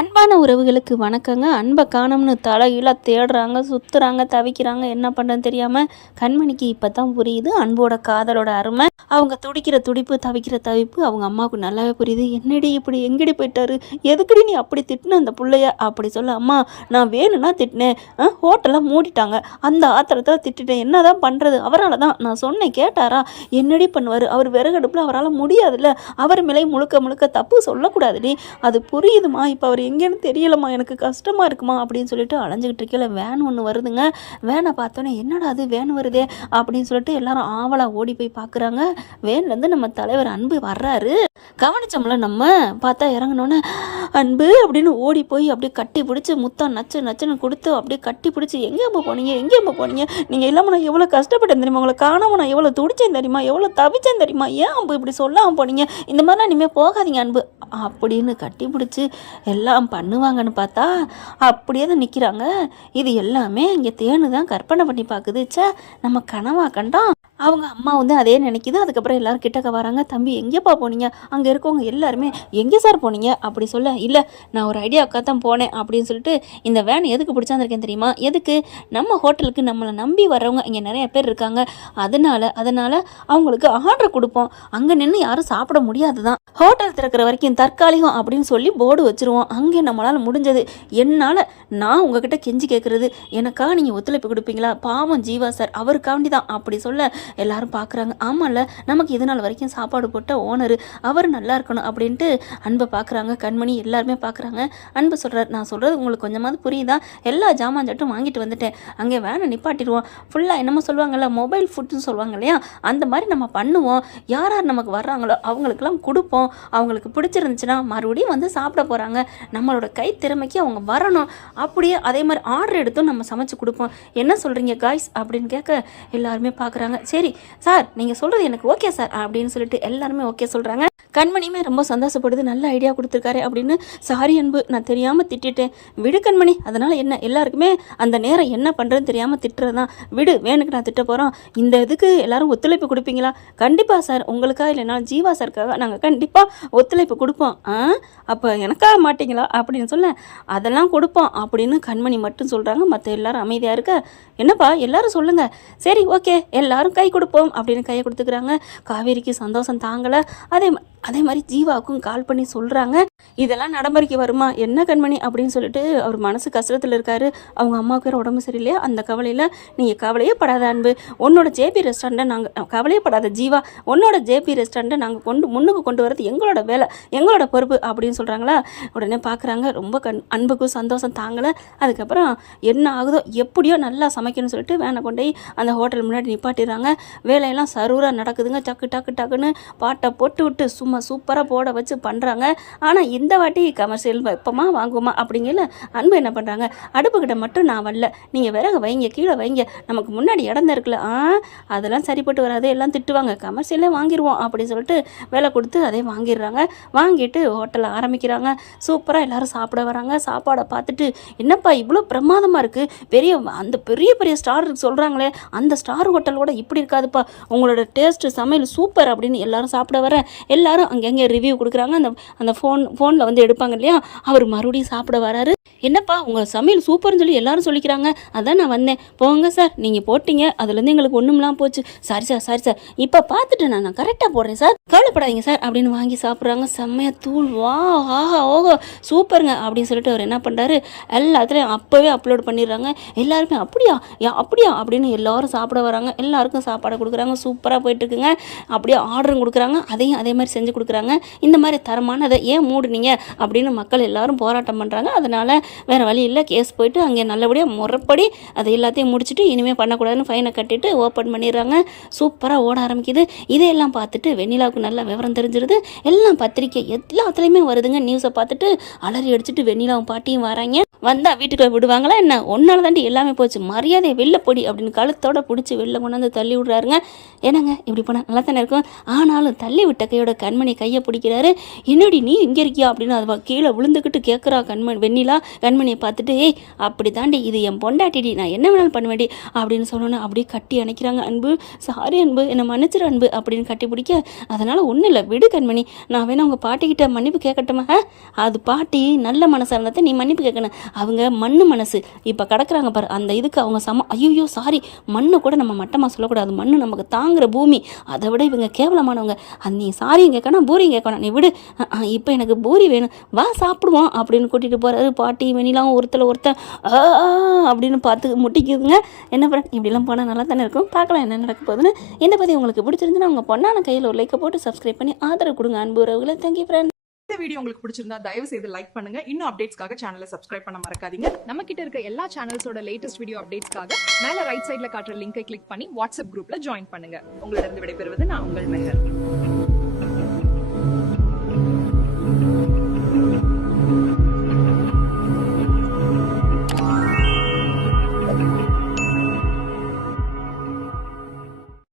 அன்பான உறவுகளுக்கு வணக்கங்க. அன்பை காணோம்னு தலைகீழ தேடுறாங்க, சுற்றுறாங்க, தவிக்கிறாங்க. என்ன பண்ணுறதுன்னு தெரியாமல் கண்மணிக்கு இப்போ தான் புரியுது அன்போட காதலோட அருமை. அவங்க துடிக்கிற துடிப்பு, தவிக்கிற தவிப்பு அவங்க அம்மாவுக்கு நல்லாவே புரியுது. என்னடி இப்படி எங்கடி போயிட்டாரு, எதுக்கடி நீ அப்படி திட்டின அந்த பிள்ளைய அப்படி சொல்ல. அம்மா நான் வேணும்னா திட்டினேன், ஹோட்டலாக மூடிட்டாங்க, அந்த ஆத்திரத்தில் திட்டிட்டேன், என்ன தான் பண்ணுறது, அவரால் தான். நான் சொன்னேன் கேட்டாரா, என்னடி பண்ணுவார் அவர், விறகடுப்பில் அவரால் முடியாதுல்ல, அவர் மேலே முழுக்க முழுக்க தப்பு சொல்லக்கூடாதுடி, அது புரியுதுமா, இப்போ அவர் எங்கேன்னு தெரியலம்மா, எனக்கு கஷ்டமாக இருக்குமா அப்படின்னு சொல்லிட்டு அலைஞ்சிக்கிட்டு இருக்கல. வேன் ஒன்று வருதுங்க. வேனை பார்த்தோன்னே என்னடா அது வேன் வருதே அப்படின்னு சொல்லிட்டு எல்லாரும் ஆவலாக ஓடி போய் பார்க்குறாங்க. வேன்லேருந்து நம்ம தலைவர் அன்பு வர்றாரு. கவனிச்சோம்ல நம்ம, பார்த்தா இறங்கினோன்னே அன்பு அப்படின்னு ஓடி போய் அப்படியே கட்டி பிடிச்சி முத்தம் நச்சு நச்சுன்னு கொடுத்து அப்படியே கட்டி பிடிச்சி எங்கேயம்மா போனீங்க, எங்கேயம்மா போனீங்க, நீங்கள் இல்லாமல் நான் எவ்வளோ கஷ்டப்பட்டேன் தெரியுமா, உங்களை காணாமல் நான் எவ்வளோ துடிச்சேன் தெரியுமா, எவ்வளோ தவிச்சேன் தெரியுமா, ஏன் அன்பு இப்படி சொல்லாமல் போனீங்க, இந்த மாதிரிலாம் இனிமேல் போகாதீங்க அன்பு அப்படின்னு கட்டி பிடிச்சி எல்லாம் பண்ணுவாங்கன்னு பார்த்தா அப்படியே தான் நிற்கிறாங்க. இது எல்லாமே இங்கே தேனு தான் கற்பனை பண்ணி பார்க்குது. நம்ம கனவா கண்டோம். அவங்க அம்மா வந்து அதே நினைக்கிது. அதுக்கப்புறம் எல்லோரும் கிட்டக்க வராங்க. தம்பி எங்கேப்பா போனீங்க, அங்கே இருக்கவங்க எல்லாருமே எங்கே சார் போனீங்க அப்படி சொல்ல, இல்லை நான் ஒரு ஐடியாவுக்காக தான் போனேன் அப்படின்னு சொல்லிட்டு, இந்த வேன் எதுக்கு பிடிச்சாந்துருக்கேன் தெரியுமா, எதுக்கு, நம்ம ஹோட்டலுக்கு நம்மளை நம்பி வர்றவங்க இங்கே நிறைய பேர் இருக்காங்க, அதனால அவங்களுக்கு ஆர்டர் கொடுப்போம், அங்கே நின்று யாரும் சாப்பிட முடியாது தான், ஹோட்டல் திறக்கிற வரைக்கும் தற்காலிகம் அப்படின்னு சொல்லி போர்டு வச்சுருவோம், அங்கே நம்மளால் முடிஞ்சது என்னால் நான் உங்ககிட்ட கெஞ்சி கேட்குறது, எனக்காக நீங்கள் ஒத்துழைப்பு கொடுப்பீங்களா, பாவம் ஜீவா சார் அவருக்காண்டி தான் அப்படி சொல்ல எல்லாரும் பார்க்குறாங்க. ஆமாம்ல, நமக்கு இது நாள் வரைக்கும் சாப்பாடு போட்ட ஓனர் அவர் நல்லா இருக்கணும் அப்படின்ட்டு அன்பை பார்க்குறாங்க. கண்மணி எல்லாருமே பார்க்குறாங்க. அன்பு சொல்கிறார், நான் சொல்கிறது உங்களுக்கு கொஞ்சமாவது புரியுதா, எல்லா ஜாமான் சட்டும் வாங்கிட்டு வந்துட்டேன், அங்கே வேனை நிப்பாட்டிடுவோம், ஃபுல்லாக என்னமோ சொல்லுவாங்கள்ல மொபைல் ஃபுட்னு சொல்லுவாங்க இல்லையா, அந்த மாதிரி நம்ம பண்ணுவோம், யார் யார் நமக்கு வர்றாங்களோ அவங்களுக்கெல்லாம் கொடுப்போம், அவங்களுக்கு பிடிச்சிருந்துச்சுன்னா மறுபடியும் வந்து சாப்பிட போகிறாங்க, நம்மளோட கை திறமைக்கு அவங்க வரணும், அப்படியே அதே மாதிரி ஆர்டர் எடுத்தும் நம்ம சமைச்சு கொடுப்போம், என்ன சொல்கிறீங்க காய்ஸ் அப்படின்னு கேட்க எல்லாருமே பார்க்குறாங்க. சரி சார் நீங்கள் சொல்கிறது எனக்கு ஓகே சார் அப்படின்னு சொல்லிட்டு எல்லாருமே ஓகே சொல்கிறாங்க. கண்மணியுமே ரொம்ப சந்தோஷப்படுது, நல்ல ஐடியா கொடுத்துருக்காரு அப்படின்னு. சாரி அன்பு நான் தெரியாமல் திட்டிட்டேன், விடு கண்மணி, அதனால் என்ன, எல்லாருக்குமே அந்த நேரம் என்ன பண்ணுறதுன்னு தெரியாமல் திட்டுறது தான், விடு, வேணுக்கு நான் திட்ட போகிறோம், இந்த இதுக்கு எல்லாரும் ஒத்துழைப்பு கொடுப்பீங்களா, கண்டிப்பாக சார், உங்களுக்காக இல்லைனா ஜீவா சாருக்காக நாங்கள் கண்டிப்பாக ஒத்துழைப்பு கொடுப்போம், அப்போ எனக்காக மாட்டிங்களா அப்படின்னு சொல்ல, அதெல்லாம் கொடுப்போம் அப்படின்னு கண்மணி மட்டும் சொல்கிறாங்க. மற்ற எல்லாரும் அமைதியாக இருக்க, என்னப்பா எல்லாரும் சொல்லுங்கள், சரி ஓகே எல்லாரும் கை கொடுப்போம் அப்படின்னு கையை கொடுத்துக்கிறாங்க. காவேரிக்கு சந்தோஷம் தாங்கலை. அதே மாதிரி ஜீவாவுக்கும் கால் பண்ணி சொல்கிறாங்க, இதெல்லாம் நடைமுறைக்கு வருமா என்ன கண்மணி அப்படின்னு சொல்லிட்டு அவர் மனசு கஷ்டத்தில் இருக்காரு. அவங்க அம்மாவுக்கு வேறு உடம்பு சரியில்லையா, அந்த கவலையில் நீங்கள் கவலையே படாத அன்பு, உன்னோட ஜேபி ரெஸ்டாரண்ட்டை நாங்கள், கவலையே படாத ஜீவா, உன்னோட ஜேபி ரெஸ்டாரண்ட்டை நாங்கள் முன்னுக்கு கொண்டு வரது எங்களோட வேலை, எங்களோட பொறுப்பு அப்படின்னு சொல்கிறாங்களா. உடனே பார்க்குறாங்க, ரொம்ப அன்புக்கும் சந்தோஷம் தாங்கலை. அதுக்கப்புறம் என்ன ஆகுதோ எப்படியோ நல்லா சமைக்கணும்னு சொல்லிட்டு வேனை கொண்டு போய் அந்த ஹோட்டல் முன்னாடி நிப்பாட்டிடுறாங்க. வேலையெல்லாம் சரூராக நடக்குதுங்க. டக்குன்னு பாட்டை போட்டு விட்டு சும்மா சூப்பராக போட வச்சு பண்ணுறாங்க. ஆனால் இந்த வாட்டி கமர்ஷியல் வைப்போமா வாங்குவோமா அப்படிங்கல அன்பு என்ன பண்ணுறாங்க, அடுப்புக்கிட்ட மட்டும் நான் வரல, நீங்கள் விறகு வைங்க, கீழே வைங்க, நமக்கு முன்னாடி இடம் இருக்குல்ல, அதெல்லாம் சரிப்பட்டு வராது, எல்லாம் திட்டுவாங்க, கமர்ஷியலே வாங்கிடுவோம் அப்படின்னு சொல்லிட்டு வேலை கொடுத்து அதே வாங்கிடுறாங்க. வாங்கிட்டு ஹோட்டலில் ஆரம்பிக்கிறாங்க. சூப்பராக எல்லோரும் சாப்பிட வராங்க. சாப்பாடை பார்த்துட்டு, என்னப்பா இவ்வளோ பிரமாதமாக இருக்குது, அந்த பெரிய பெரிய ஸ்டார் சொல்கிறாங்களே, அந்த ஸ்டார் ஹோட்டலோட இப்படி இருக்காதுப்பா, உங்களோட டேஸ்ட்டு சமையல் சூப்பர் அப்படின்னு எல்லாரும் சாப்பிட வர எல்லாரும் அங்கங்கே ரிவ்யூ கொடுக்குறாங்க. அந்த ஃபோனில் வந்து எடுப்பாங்க இல்லையா, அவர் மறுபடியும் சாப்பிட வராரு. என்னப்பா உங்கள் சமையல் சூப்பர்னு சொல்லி எல்லாரும் சொல்லிக்கிறாங்க, அதான் நான் வந்தேன், போங்க சார் நீங்கள் போட்டிங்க, அதுலேருந்து எங்களுக்கு ஒன்றும்லாம் போச்சு, சாரி சார் இப்போ பார்த்துட்டு நான் கரெக்டாக போடுறேன் சார், கவலைப்படாதீங்க சார் அப்படின்னு வாங்கி சாப்பிட்றாங்க. செம்மையாக தூள், வா ஆஹா ஓஹோ சூப்பருங்க அப்படின்னு சொல்லிட்டு அவர் என்ன பண்ணுறாரு, எல்லாத்துலேயும் அப்போவே அப்லோட் பண்ணிடுறாங்க. எல்லாருமே அப்படியா அப்படின்னு எல்லாரும் சாப்பிட வராங்க. எல்லாருக்கும் சாப்பாடை கொடுக்குறாங்க. சூப்பராக போயிட்டுருக்குங்க. அப்படியே ஆர்டரும் கொடுக்குறாங்க, அதையும் அதே மாதிரி செஞ்சு கொடுக்குறாங்க. இந்த மாதிரி தரமானதை ஏன் மூடுனீங்க அப்படின்னு மக்கள் எல்லாரும் போராட்டம் பண்ணுறாங்க. அதனால் வேறு வழி இல்லை, கேஸ் போயிட்டு அங்கே நல்லபடியாக முறைப்படி அதை எல்லாத்தையும் முடிச்சுட்டு இனிமேல் பண்ணக்கூடாதுன்னு ஃபைனை கட்டிட்டு ஓப்பன் பண்ணிடுறாங்க. சூப்பராக ஓட ஆரம்பிக்குது. இதையெல்லாம் பார்த்துட்டு வெண்ணிலாவுக்கு நல்லா விவரம் தெரிஞ்சிருது. எல்லாம் பத்திரிக்கை எல்லாத்துலேயுமே வருதுங்க. நியூஸை பார்த்துட்டு அலறி அடிச்சுட்டு வெண்ணிலாவும் பாட்டியும் வராங்க. வந்தா வீட்டுக்குள்ள விடுவாங்களா என்ன? ஒன்னால தாண்டி எல்லாமே போச்சு, மரியாதையை வெளில பொடி அப்படின்னு கழுத்தோட பிடிச்சி வெளில கொண்டாந்து தள்ளி விடுறாருங்க. என்னங்க இப்படி போனால் நல்லா தானே இருக்கும். ஆனாலும் தள்ளி விட்ட கையோட கண்மணி கையை பிடிக்கிறாரு. என்னடி நீ இங்கே இருக்கியா அப்படின்னு அது கீழே விழுந்துக்கிட்டு கேட்குறா வெண்ணிலா கண்மணியை பார்த்துட்டு, ஏய் அப்படி தாண்டி இது என் பொண்டாட்டிடி, நான் என்ன வேணாலும் பண்ண வேண்டி அப்படின்னு சொன்னோன்னே அப்படியே கட்டி அணைக்கிறாங்க. அன்பு சாரி அன்பு, என்னை மன்னிச்சிரு அன்பு அப்படின்னு கட்டி பிடிக்க, அதனால் ஒன்றும் இல்லை விடு கண்மணி, நான் வேணா உங்கள் பாட்டிக்கிட்ட மன்னிப்பு கேட்கட்டுமா? அது பாட்டி நல்ல மனசாக இருந்தால் நீ மன்னிப்பு கேட்கணும், அவங்க மண்ணு மனசு இப்போ கிடக்குறாங்க பாரு, அந்த இதுக்கு அவங்க ஐயோ சாரி, மண்ணு கூட நம்ம மட்டமாக சொல்லக்கூடாது, மண்ணு நமக்கு தாங்குற பூமி, அதை விட இவங்க கேவலமானவங்க, அது நீ சாரியும் கேட்கணும் பூரியும் கேட்கணும், நீ விடு, இப்போ எனக்கு பூரி வேணும் வா சாப்பிடுவோம் அப்படின்னு கூட்டிகிட்டு போகிறாரு. பாட்டி வெண்ணிலாம் ஒருத்தர் அப்படின்னு பார்த்து முட்டிக்குதுங்க. என்ன ஃப்ரெண்ட் இப்படிலாம் போனால் நல்லா தானே இருக்கும். பார்க்கலாம் என்ன நடக்க போகுதுன்னு. இந்த பதிவு உங்களுக்கு பிடிச்சிருந்துன்னா அவங்க பொண்ணான கையில் ஒரு லைக்கை போட்டு சப்ஸ்கிரைப் பண்ணி ஆதரவு கொடுங்க அன்பு உறவுகளை. Thank you friend. இந்த வீடியோ உங்களுக்கு பிடிச்சிருந்தா தயவு செய்து லைக் பண்ணுங்க. இன்னும் அப்டேட்ஸ்க்காக சேனலை சப்ஸ்கிரைப் பண்ண மறக்காதீங்க. நம்ம கிட்ட இருக்க எல்லா சேனல்ஸோட லேட்டஸ்ட் வீடியோ அப்டேட்ஸ்க்காக மேல ரைட் சைடுல காட்டுற லிங்கை கிளிக் பண்ணி வாட்ஸ்அப் குரூப்ல ஜாயின் பண்ணுங்க. உங்களிடம் விடைபெறுவது நான் உங்கள் மெஹர்.